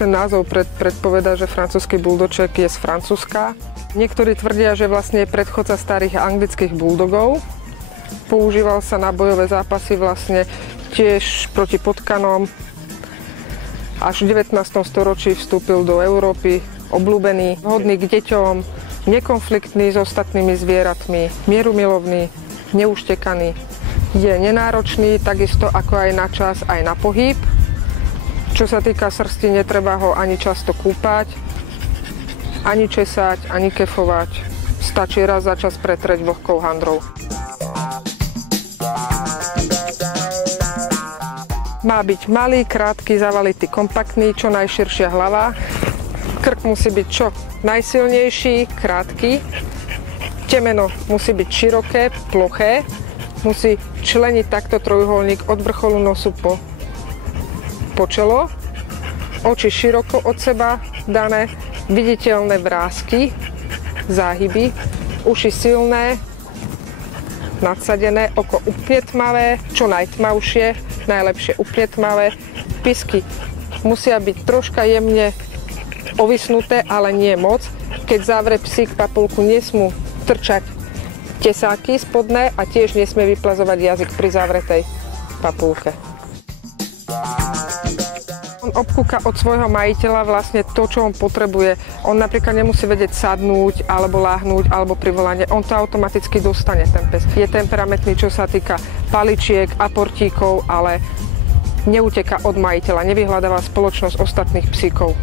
ten názov predpovedá, že francúzsky buldoček je z Francúzska. Niektorí tvrdia, že vlastne je predchodca starých anglických buldogov. Používal sa na bojové zápasy vlastne tiež proti potkanom. Až v 19. storočí vstúpil do Európy obľúbený, vhodný k deťom, nekonfliktný s ostatnými zvieratmi, mierumilovný, neuštekaný. Je nenáročný, takisto ako aj na čas, aj na pohyb. Čo sa týka srsti, netreba ho ani často kúpať, ani česať, ani kefovať. Stačí raz za čas pretreť vlhkou handrou. Má byť malý, krátky, zavalitý, kompaktný, čo najširšia hlava. Krk musí byť čo najsilnejší, krátky. Temeno musí byť široké, ploché. Musí členiť takto trojuholník od vrcholu nosu po čelo. Oči široko od seba dané, viditeľné vrásky, záhyby, uši silné, nadsadené, oko úplne tmavé, čo najtmavšie, najlepšie úplne tmavé. Pisky musia byť troška jemne ovisnuté, ale nie moc. Keď zavre psík papulku, nesmú trčať tesáky spodné a tiež nesmie vyplazovať jazyk pri zavretej papulke. On obkúka od svojho majiteľa vlastne to, čo on potrebuje. On napríklad nemusí vedieť sadnúť, alebo láhnuť, alebo privolanie. On to automaticky dostane, ten pes. Je temperamentný, čo sa týka paličiek, aportíkov, ale neuteká od majiteľa, nevyhľadáva spoločnosť ostatných psíkov.